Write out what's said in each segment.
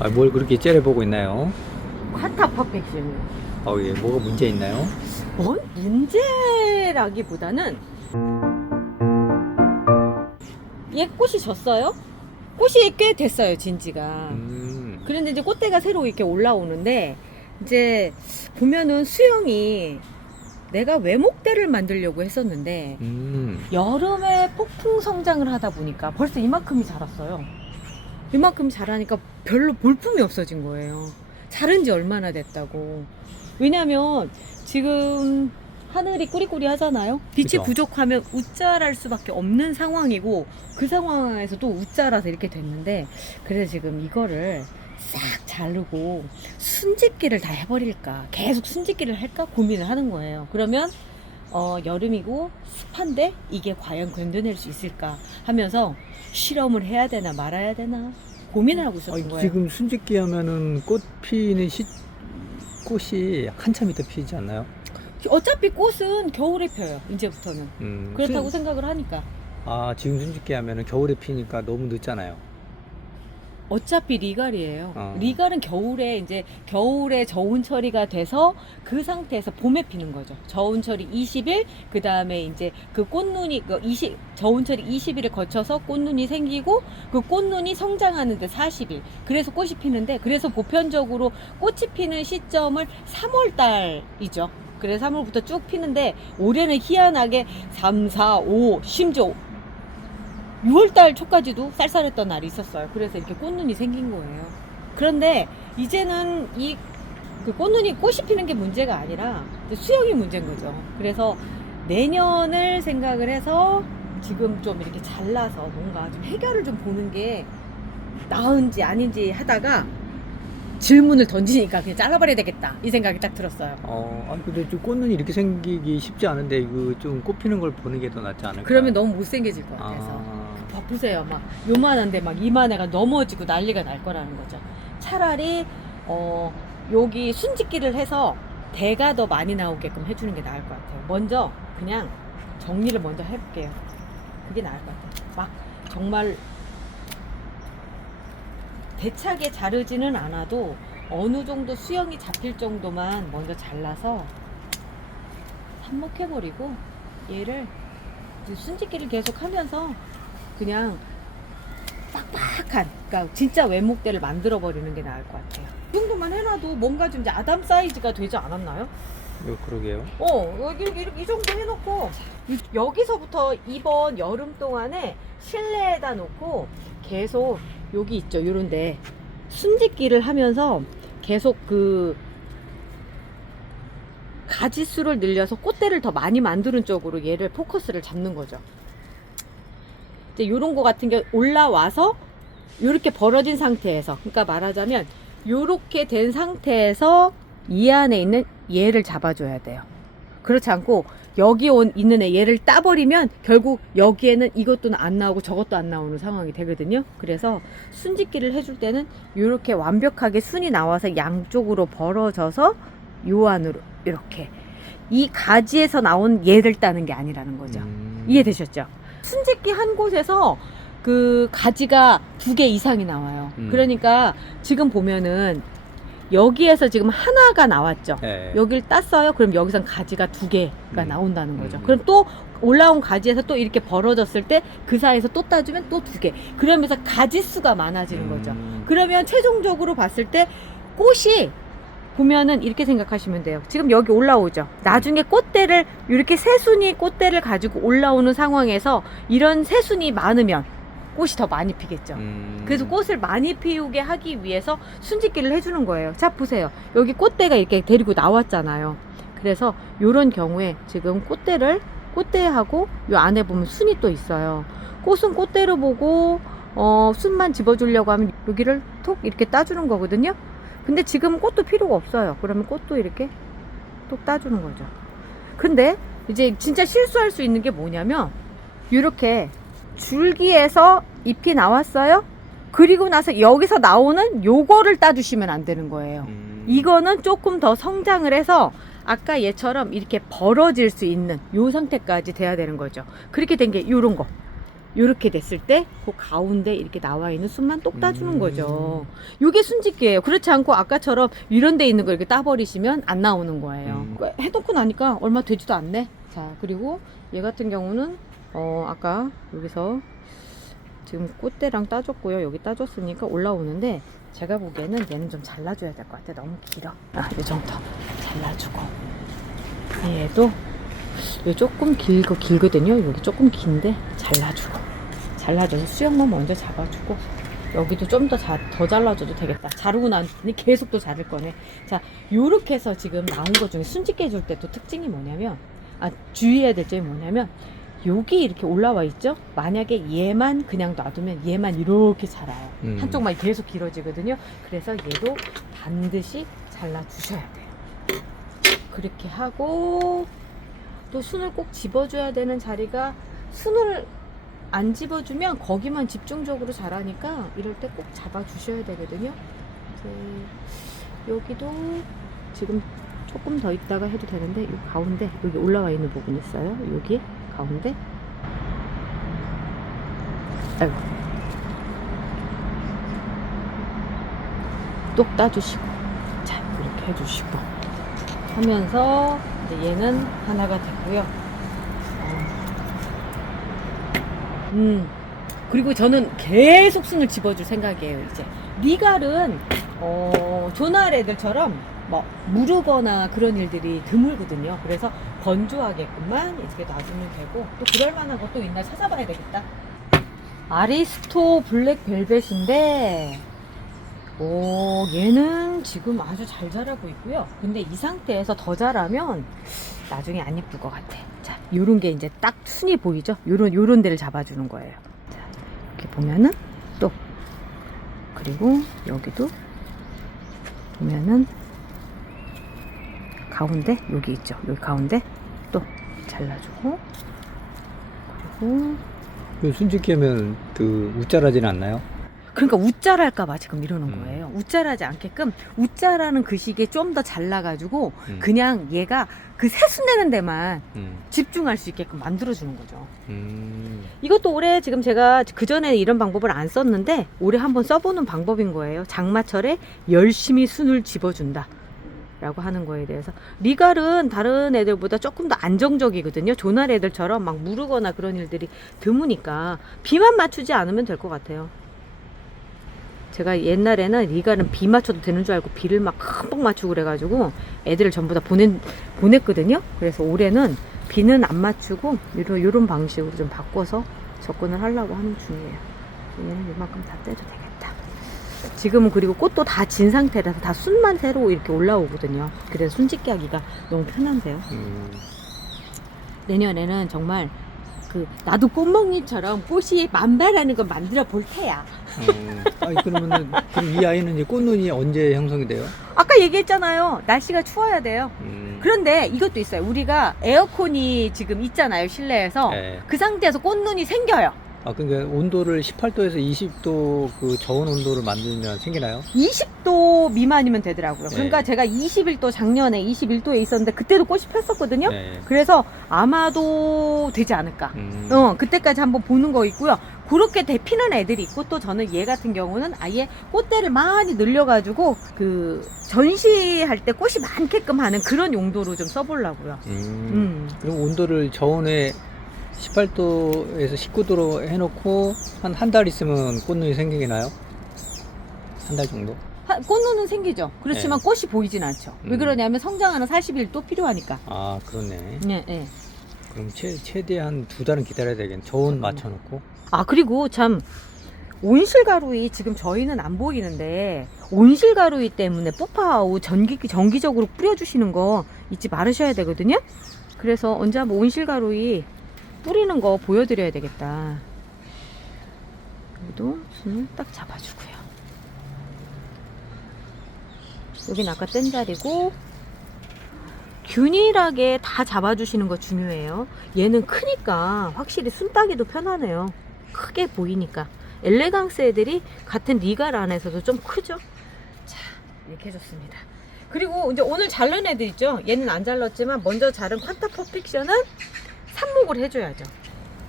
아, 뭘 그렇게 째려보고 있나요? 화타 퍼펙션이요. 예, 뭐가 문제 있나요? 문제라기보다는 얘 꽃이 졌어요. 꽃이 꽤 됐어요, 진지가. 그런데 이제 꽃대가 새로 이렇게 올라오는데 이제 보면은 수영이 내가 외목대를 만들려고 했었는데 여름에 폭풍 성장을 하다 보니까 벌써 이만큼이 자랐어요. 이만큼 자라니까 별로 볼품이 없어진 거예요. 자른 지 얼마나 됐다고. 왜냐면 지금 하늘이 꾸리꾸리 하잖아요. 빛이 그죠. 부족하면 우짜랄 수밖에 없는 상황이고 그 상황에서 또 우짜라서 이렇게 됐는데, 그래서 지금 이거를 싹 자르고 순짓기를 다 해버릴까, 계속 순짓기를 할까 고민을 하는 거예요. 그러면 여름이고 습한데 이게 과연 견뎌낼 수 있을까 하면서 실험을 해야 되나 말아야 되나 고민을 하고 있었던 거예요. 지금 순짓기 하면은 꽃 피는 꽃이 한참 있다 피지 않나요? 어차피 꽃은 겨울에 펴요, 이제부터는. 그렇다고 생각을 하니까. 지금 순짓기 하면은 겨울에 피니까 너무 늦잖아요. 어차피 리갈이에요. 리갈은 겨울에 저온 처리가 돼서 그 상태에서 봄에 피는 거죠. 저온 처리 20일, 그 다음에 이제 그 꽃눈이, 저온 처리 20일을 거쳐서 꽃눈이 생기고 그 꽃눈이 성장하는데 40일. 그래서 꽃이 피는데, 그래서 보편적으로 꽃이 피는 시점을 3월 달이죠. 그래서 3월부터 쭉 피는데, 올해는 희한하게 3, 4, 5, 심지어 6월달 초까지도 쌀쌀했던 날이 있었어요. 그래서 이렇게 꽃눈이 생긴 거예요. 그런데 이제는 그 꽃이 피는 게 문제가 아니라 수영이 문제인 거죠. 그래서 내년을 생각을 해서 지금 좀 이렇게 잘라서 뭔가 좀 해결을 좀 보는 게 나은지 아닌지 하다가 질문을 던지니까 그냥 잘라버려야 되겠다, 이 생각이 딱 들었어요. 근데 좀 꽃눈이 이렇게 생기기 쉽지 않은데 이거 좀 꽃 피는 걸 보는 게 더 낫지 않을까? 그러면 너무 못생겨질 것 같아서. 보세요, 막 요만한데 막 이만해가 넘어지고 난리가 날 거라는 거죠. 차라리 여기 순짓기를 해서 대가 더 많이 나오게끔 해주는 게 나을 것 같아요. 먼저 그냥 정리를 먼저 해볼게요. 그게 나을 것 같아요. 막 정말 대차게 자르지는 않아도 어느 정도 수영이 잡힐 정도만 먼저 잘라서 삽목해버리고 얘를 순짓기를 계속 하면서 그냥 빡빡한, 그러니까 진짜 외목대를 만들어 버리는 게 나을 것 같아요. 이 정도만 해놔도 뭔가 좀 이제 아담 사이즈가 되지 않았나요? 그러게요. 이 정도 해놓고 여기서부터 이번 여름 동안에 실내에다 놓고 계속 여기 있죠, 요런데 순짓기를 하면서 계속 그 가지수를 늘려서 꽃대를 더 많이 만드는 쪽으로 얘를 포커스를 잡는 거죠. 이제 요런 거 같은 게 올라와서 요렇게 벌어진 상태에서, 그러니까 말하자면 요렇게 된 상태에서 이 안에 있는 얘를 잡아줘야 돼요. 그렇지 않고 여기 있는 얘를 따버리면 결국 여기에는 이것도 안 나오고 저것도 안 나오는 상황이 되거든요. 그래서 순짓기를 해줄 때는 요렇게 완벽하게 순이 나와서 양쪽으로 벌어져서 요 안으로 이렇게 이 가지에서 나온 얘를 따는 게 아니라는 거죠. 이해되셨죠? 순짓기 한 곳에서 그 가지가 2개 이상이 나와요. 그러니까 지금 보면은 여기에서 지금 하나가 나왔죠. 네. 여기를 땄어요. 그럼 여기선 가지가 2개가 나온다는 거죠. 그럼 또 올라온 가지에서 또 이렇게 벌어졌을 때 그 사이에서 또 따주면 또 2개. 그러면서 가지 수가 많아지는 거죠. 그러면 최종적으로 봤을 때 꽃이 보면은 이렇게 생각하시면 돼요. 지금 여기 올라오죠. 나중에 꽃대를 이렇게 새순이 꽃대를 가지고 올라오는 상황에서 이런 새순이 많으면 꽃이 더 많이 피겠죠. 그래서 꽃을 많이 피우게 하기 위해서 순짓기를 해주는 거예요. 자, 보세요. 여기 꽃대가 이렇게 데리고 나왔잖아요. 그래서 이런 경우에 지금 꽃대하고 이 안에 보면 순이 또 있어요. 꽃은 꽃대로 보고 순만 집어주려고 하면 여기를 톡 이렇게 따주는 거거든요. 근데 지금 꽃도 필요가 없어요. 그러면 꽃도 이렇게 톡 따주는 거죠. 근데 이제 진짜 실수할 수 있는 게 뭐냐면, 이렇게 줄기에서 잎이 나왔어요. 그리고 나서 여기서 나오는 요거를 따주시면 안 되는 거예요. 이거는 조금 더 성장을 해서 아까 얘처럼 이렇게 벌어질 수 있는 요 상태까지 돼야 되는 거죠. 그렇게 된 게 요런 거. 요렇게 됐을 때 그 가운데 이렇게 나와 있는 순만 똑 따주는 거죠. 요게 순집게예요. 그렇지 않고 아까처럼 이런 데 있는 거 이렇게 따버리시면 안 나오는 거예요. 해놓고 나니까 얼마 되지도 않네. 자, 그리고 얘 같은 경우는 아까 여기서 지금 꽃대랑 따줬고요. 여기 따줬으니까 올라오는데 제가 보기에는 얘는 좀 잘라줘야 될 것 같아. 너무 길어. 이 정도 잘라주고, 얘도 요 조금 길거든요. 여기 조금 긴데 잘라줘서 수영만 먼저 잡아주고, 여기도 좀 더 잘라줘도 되겠다. 자르고 나니 계속 또 자를 거네. 자, 요렇게 해서 지금 나온 것 중에 순집게 해줄 때 또 특징이 뭐냐면, 주의해야 될 점이 뭐냐면, 여기 이렇게 올라와 있죠? 만약에 얘만 그냥 놔두면 얘만 이렇게 자라요. 한쪽만 계속 길어지거든요. 그래서 얘도 반드시 잘라주셔야 돼요. 그렇게 하고, 또 순을 꼭 집어줘야 되는 자리가, 순을 안 집어주면 거기만 집중적으로 자라니까 이럴 때 꼭 잡아주셔야 되거든요. 여기도 지금 조금 더 있다가 해도 되는데, 이 가운데 여기 올라와 있는 부분 있어요. 여기 가운데. 아이고. 똑 따주시고, 자, 이렇게 해주시고 하면서 이제 얘는 하나가 됐고요. 그리고 저는 계속 순을 집어줄 생각이에요. 이제 리갈은 조날 애들처럼 뭐 무르거나 그런 일들이 드물거든요. 그래서 건조하게끔만 이렇게 놔주면 되고, 또 그럴 만한 것도 있나 찾아봐야 되겠다. 아리스토 블랙벨벳인데 얘는 지금 아주 잘 자라고 있고요. 근데 이 상태에서 더 자라면 나중에 안 예쁠 것 같아. 자, 요런 게 이제 딱 순이 보이죠? 요런 데를 잡아주는 거예요. 자, 이렇게 보면은 또, 그리고 여기도 보면은 가운데 여기 있죠? 여기 가운데 또 잘라주고, 그리고 그 순집게면 그 웃자라지는 않나요? 그러니까 웃자랄까봐 지금 이러는 거예요. 웃자라지 않게끔, 웃자라는 그 시기에 좀 더 잘라가지고 그냥 얘가 그 새순 내는 데만 집중할 수 있게끔 만들어주는 거죠. 이것도 올해 지금 제가 그전에 이런 방법을 안 썼는데 올해 한번 써보는 방법인 거예요. 장마철에 열심히 순을 집어준다 라고 하는 거에 대해서. 리갈은 다른 애들보다 조금 더 안정적이거든요. 조날 애들처럼 막 무르거나 그런 일들이 드무니까 비만 맞추지 않으면 될 것 같아요. 제가 옛날에는 리갈은 비 맞춰도 되는 줄 알고 비를 막 흠뻑 맞추고 그래가지고 애들을 전부 다 보냈거든요. 그래서 올해는 비는 안 맞추고 요런 방식으로 좀 바꿔서 접근을 하려고 하는 중이에요. 얘는 이만큼 다 떼도 되겠다. 지금은 그리고 꽃도 다 진 상태라서 다 순만 새로 이렇게 올라오거든요. 그래서 순집게 하기가 너무 편한데요. 내년에는 정말 나도 꽃먹이처럼 꽃이 만발하는 걸 만들어 볼 테야. 그러면은 그럼 이 아이는 이제 꽃눈이 언제 형성이 돼요? 아까 얘기했잖아요. 날씨가 추워야 돼요. 그런데 이것도 있어요. 우리가 에어컨이 지금 있잖아요, 실내에서. 네. 그 상태에서 꽃눈이 생겨요. 그러니까 온도를 18도에서 20도 그 저온 온도를 만들면 생기나요? 20도 미만이면 되더라고요. 네. 그러니까 제가 21도 작년에 21도에 있었는데 그때도 꽃이 폈었거든요. 네. 그래서 아마도 되지 않을까. 그때까지 한번 보는 거 있고요. 그렇게 피는 애들이 있고, 또 저는 얘 같은 경우는 아예 꽃대를 많이 늘려가지고 전시할 때 꽃이 많게끔 하는 그런 용도로 좀 써보려고요. 그럼 온도를 저온에 18도에서 19도로 해놓고 한 달 있으면 꽃눈이 생기나요? 한 달 정도? 꽃눈은 생기죠. 그렇지만 꽃이 보이진 않죠. 왜 그러냐면 성장하는 41도 필요하니까. 그렇네. 네, 네. 그럼 최대한 2달은 기다려야 되겠네. 저온 맞춰놓고. 그리고 참 온실가루이 지금 저희는 안 보이는데, 온실가루이 때문에 뽀파하우 정기적으로 뿌려주시는 거 잊지 말으셔야 되거든요. 그래서 언제 한번 온실가루이 뿌리는 거 보여드려야 되겠다. 여기도 순을 딱 잡아주고요. 여긴 아까 뗀 자리고, 균일하게 다 잡아주시는 거 중요해요. 얘는 크니까 확실히 순 따기도 편하네요. 크게 보이니까. 엘레강스 애들이 같은 리갈 안에서도 좀 크죠. 자, 이렇게 해줬습니다. 그리고 이제 오늘 자른 애들 있죠. 얘는 안 잘랐지만 먼저 자른 퀀타 퍼펙션은 삽목을 해줘야죠.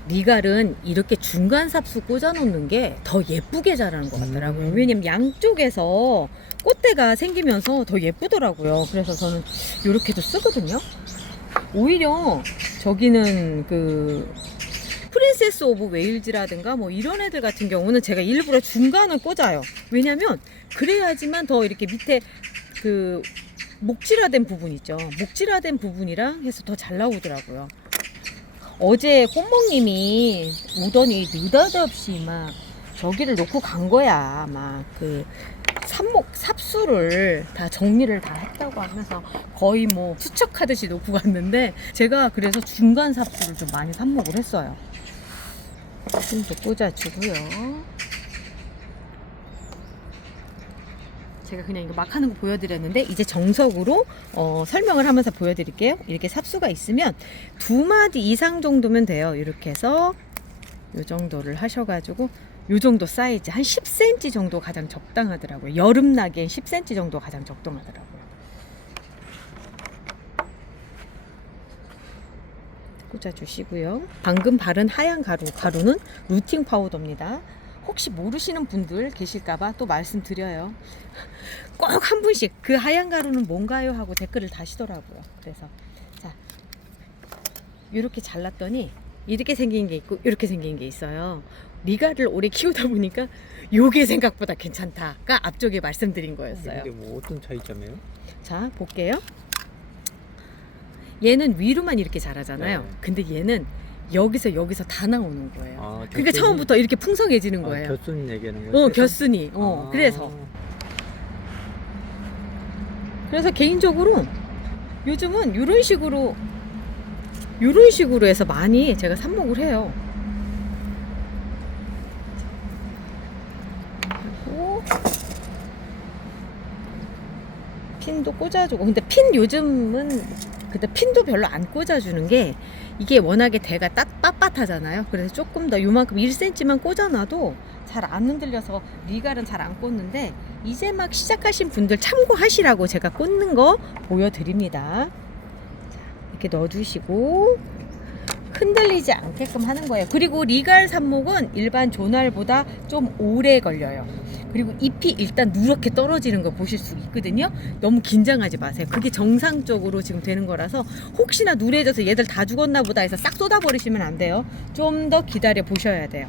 리갈은 이렇게 중간 삽수 꽂아 놓는 게 더 예쁘게 자라는 것 같더라고요. 음. 왜냐면 양쪽에서 꽃대가 생기면서 더 예쁘더라고요. 그래서 저는 이렇게도 쓰거든요. 오히려 저기는 그 프린세스 오브 웨일즈라든가 뭐 이런 애들 같은 경우는 제가 일부러 중간을 꽂아요. 왜냐면 그래야지만 더 이렇게 밑에 그 목질화된 부분 있죠. 목질화된 부분이랑 해서 더 잘 나오더라고요. 어제 꽃목님이 오더니 느닷없이 막 저기를 놓고 간 거야. 막 그 삽수를 다 정리를 다 했다고 하면서 거의 뭐 수척하듯이 놓고 갔는데 제가 그래서 중간 삽수를 좀 많이 삽목을 했어요. 핀도 꽂아주고요. 제가 그냥 이거 막 하는 거 보여드렸는데 이제 정석으로 설명을 하면서 보여드릴게요. 이렇게 삽수가 있으면 2마디 이상 정도면 돼요. 이렇게 해서 이 정도를 하셔가지고 이 정도 사이즈 한 10cm 정도 가장 적당하더라고요. 여름나기엔 10cm 정도 가장 적당하더라고요. 꽂아주시고요. 방금 바른 하얀 가루는 루팅 파우더입니다. 혹시 모르시는 분들 계실까봐 또 말씀드려요. 꼭 한 분씩 그 하얀 가루는 뭔가요? 하고 댓글을 다시더라고요. 그래서 자, 이렇게 잘랐더니 이렇게 생긴 게 있고 이렇게 생긴 게 있어요. 리갈을 오래 키우다 보니까 요게 생각보다 괜찮다가 앞쪽에 말씀드린 거였어요. 근데 뭐 어떤 차이점이에요? 자, 볼게요. 얘는 위로만 이렇게 자라잖아요. 네. 근데 얘는 여기서 다 나오는 거예요. 아, 그러니까 처음부터 이렇게 풍성해지는 거예요. 겨순 얘기하는 거예요? 겨순이. 그래서 개인적으로 요즘은 이런 식으로 해서 많이 제가 삽목을 해요. 그리고 핀도 꽂아주고, 근데 핀 요즘은 근데 핀도 별로 안 꽂아주는 게 이게 워낙에 대가 빳빳하잖아요. 그래서 조금 더 요만큼 1cm만 꽂아놔도 잘 안 흔들려서 리갈은 잘 안 꽂는데 이제 막 시작하신 분들 참고하시라고 제가 꽂는 거 보여드립니다. 자, 이렇게 넣어주시고 흔들리지 않게끔 하는 거예요. 그리고 리갈 삽목은 일반 조날보다 좀 오래 걸려요. 그리고 잎이 일단 누렇게 떨어지는 거 보실 수 있거든요. 너무 긴장하지 마세요. 그게 정상적으로 지금 되는 거라서 혹시나 누래져서 얘들 다 죽었나 보다 해서 싹 쏟아버리시면 안 돼요. 좀 더 기다려 보셔야 돼요.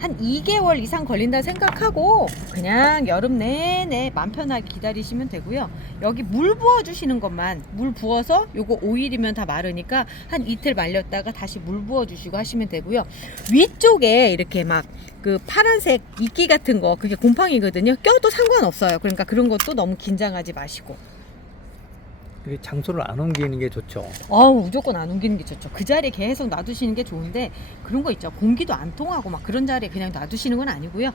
한 2개월 이상 걸린다 생각하고 그냥 여름 내내 맘 편하게 기다리시면 되고요. 여기 물 부어 주시는 것만, 물 부어서 요거 5일이면 다 마르니까 한 이틀 말렸다가 다시 물 부어 주시고 하시면 되고요. 위쪽에 이렇게 막 그 파란색 이끼 같은 거, 그게 곰팡이거든요. 껴도 상관없어요. 그러니까 그런 것도 너무 긴장하지 마시고. 이게 장소를 안 옮기는 게 좋죠. 무조건 안 옮기는 게 좋죠. 그 자리에 계속 놔두시는 게 좋은데 그런 거 있죠. 공기도 안 통하고 막 그런 자리에 그냥 놔두시는 건 아니고요.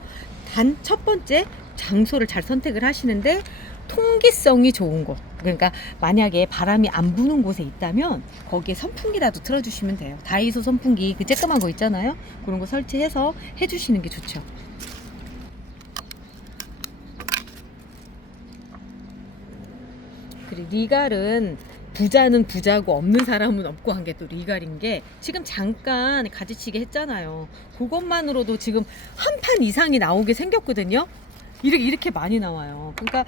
단 첫 번째 장소를 잘 선택을 하시는데 통기성이 좋은 곳. 그러니까 만약에 바람이 안 부는 곳에 있다면 거기에 선풍기라도 틀어주시면 돼요. 다이소 선풍기 그 쬐끄만 거 있잖아요. 그런 거 설치해서 해주시는 게 좋죠. 그리고 리갈은 부자는 부자고 없는 사람은 없고 한 게 또 리갈인 게 지금 잠깐 가지치기 했잖아요. 그것만으로도 지금 한 판 이상이 나오게 생겼거든요. 이렇게 많이 나와요. 그러니까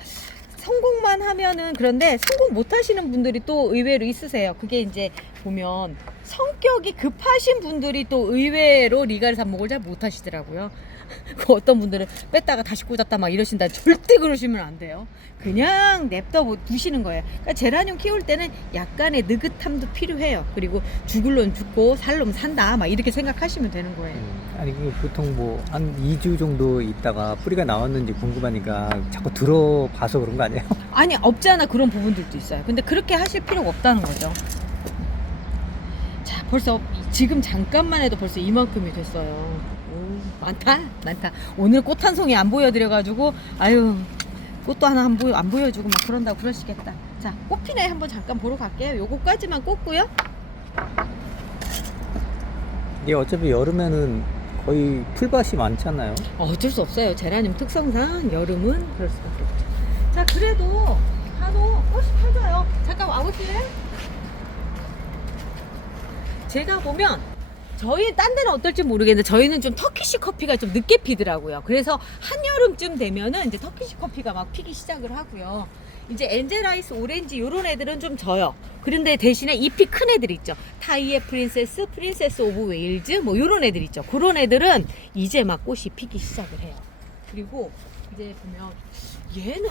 성공만 하면은, 그런데 성공 못 하시는 분들이 또 의외로 있으세요. 그게 이제 보면 성격이 급하신 분들이 또 의외로 리갈 삽목을 잘 못 하시더라고요. 그 어떤 분들은 뺐다가 다시 꽂았다 막 이러신다. 절대 그러시면 안 돼요. 그냥 냅둬 두시는 거예요. 그러니까 제라늄 키울 때는 약간의 느긋함도 필요해요. 그리고 죽을 놈 죽고 살 놈 산다 막 이렇게 생각하시면 되는 거예요. 아니 보통 뭐 한 2주 정도 있다가 뿌리가 나왔는지 궁금하니까 자꾸 들어봐서 그런 거 아니에요? 아니, 없지 않아 그런 부분들도 있어요. 근데 그렇게 하실 필요가 없다는 거죠. 자, 벌써 지금 잠깐만 해도 벌써 이만큼이 됐어요. 오, 많다. 오늘 꽃 한 송이 안 보여드려가지고 아유, 꽃도 하나 안 보여주고 막 그런다고 그러시겠다. 자, 꽃피네 한번 잠깐 보러 갈게요. 요거까지만 꽂고요. 이게 어차피 여름에는 거의 풀밭이 많잖아요. 어쩔 수 없어요. 제라늄 특성상 여름은 그럴 수밖에 없죠. 자, 그래도 한우 꽃이 펴져요. 잠깐 와보실래요? 제가 보면 저희 딴 데는 어떨지 모르겠는데 저희는 좀 터키시 커피가 좀 늦게 피더라고요. 그래서 한여름쯤 되면은 이제 터키시 커피가 막 피기 시작을 하고요. 이제 엔젤아이스 오렌지 요런 애들은 좀 져요. 그런데 대신에 잎이 큰 애들 있죠. 타이의 프린세스, 프린세스 오브 웨일즈 뭐 요런 애들 있죠. 그런 애들은 이제 막 꽃이 피기 시작을 해요. 그리고 이제 보면 얘는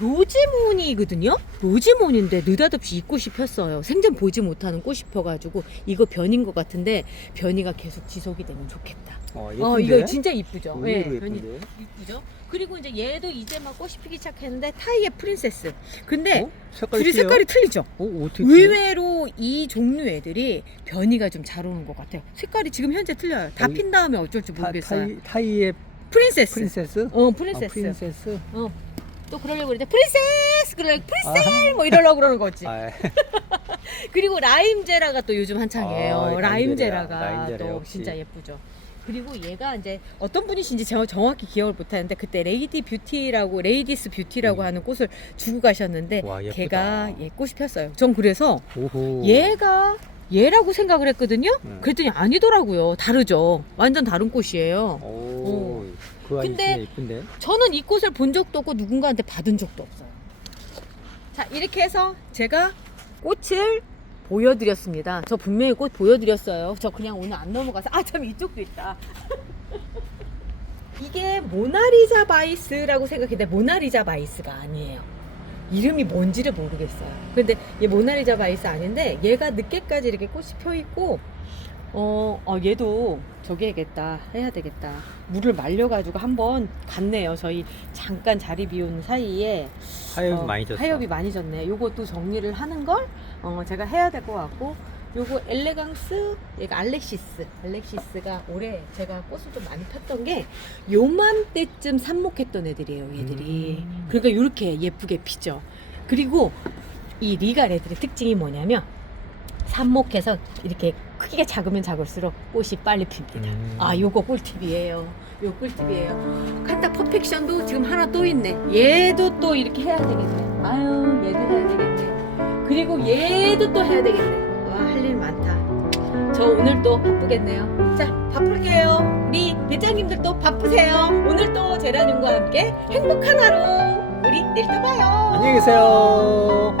로지몬이거든요. 로지몬인데 느닷없이 이 꽃이 폈어요. 생전 보지 못하는 꽃이 펴가지고 이거 변인 것 같은데 변이가 계속 지속이 되면 좋겠다. 예쁜데? 이거 진짜 이쁘죠. 의외로 변이 예쁜데? 이쁘죠. 그리고 이제 얘도 이제 막 꽃이 피기 시작했는데 타이의 프린세스. 근데 색깔이 둘이 틀려요? 색깔이 틀리죠. 어떻게 의외로 이 종류 애들이 변이가 좀 잘 오는 것 같아요. 색깔이 지금 현재 틀려요. 다 핀 다음에 어쩔지 모르겠어요. 타이의 프린세스. 프린세스? 프린세스. 프린세스? 또 그러려고 그러는데 프린세스 그러려고 프린셀 뭐 이러려고 그러는 거지. 그리고 라임제라가 또 요즘 한창이에요. 라임제라가 라임제라 또 역시. 진짜 예쁘죠. 그리고 얘가 이제 어떤 분이신지 제가 정확히 기억을 못하는데 그때 레이디스 뷰티라고 하는 꽃을 주고 가셨는데 와, 예쁘다. 걔가 꽃이 폈어요. 전 그래서 오호. 얘라고 생각을 했거든요. 네. 그랬더니 아니더라고요. 다르죠. 완전 다른 꽃이에요. 오, 그 아이 근데 진짜 예쁜데? 저는 이 꽃을 본 적도 없고 누군가한테 받은 적도 없어요. 자, 이렇게 해서 제가 꽃을 보여드렸습니다. 저 분명히 꽃 보여드렸어요. 저 그냥 오늘 안 넘어가서 참 이쪽도 있다. 이게 모나리자 바이스라고 생각했는데 모나리자 바이스가 아니에요. 이름이 뭔지를 모르겠어요. 근데 얘 모나리자 바이스 아닌데 얘가 늦게까지 이렇게 꽃이 펴 있고 얘도 저기 해야 되겠다. 물을 말려가지고 한번 갔네요. 저희 잠깐 자리 비운 사이에 하엽이 많이 졌어. 하엽이 많이 졌네. 요것도 정리를 하는 걸 제가 해야 될 것 같고, 요거 엘레강스, 얘가 알렉시스가 올해 제가 꽃을 좀 많이 폈던 게 요맘때쯤 삽목했던 애들이에요. 얘들이. 그러니까 이렇게 예쁘게 피죠. 그리고 이 리갈 애들의 특징이 뭐냐면 삽목해서 이렇게 크기가 작으면 작을수록 꽃이 빨리 핍니다. 요거 꿀팁이에요. 요 꿀팁이에요. 칸타 퍼펙션도 지금 하나 또 있네. 얘도 또 이렇게 해야 되겠네. 얘도 해야 되겠네. 그리고 얘도 또 해야 되겠네. 할 일 많다. 저 오늘 또 바쁘겠네요. 자, 바쁠게요. 우리 배짱님들도 바쁘세요. 오늘 또 제라늄과 함께 행복한 하루. 우리 내일 또 봐요. 안녕히 계세요.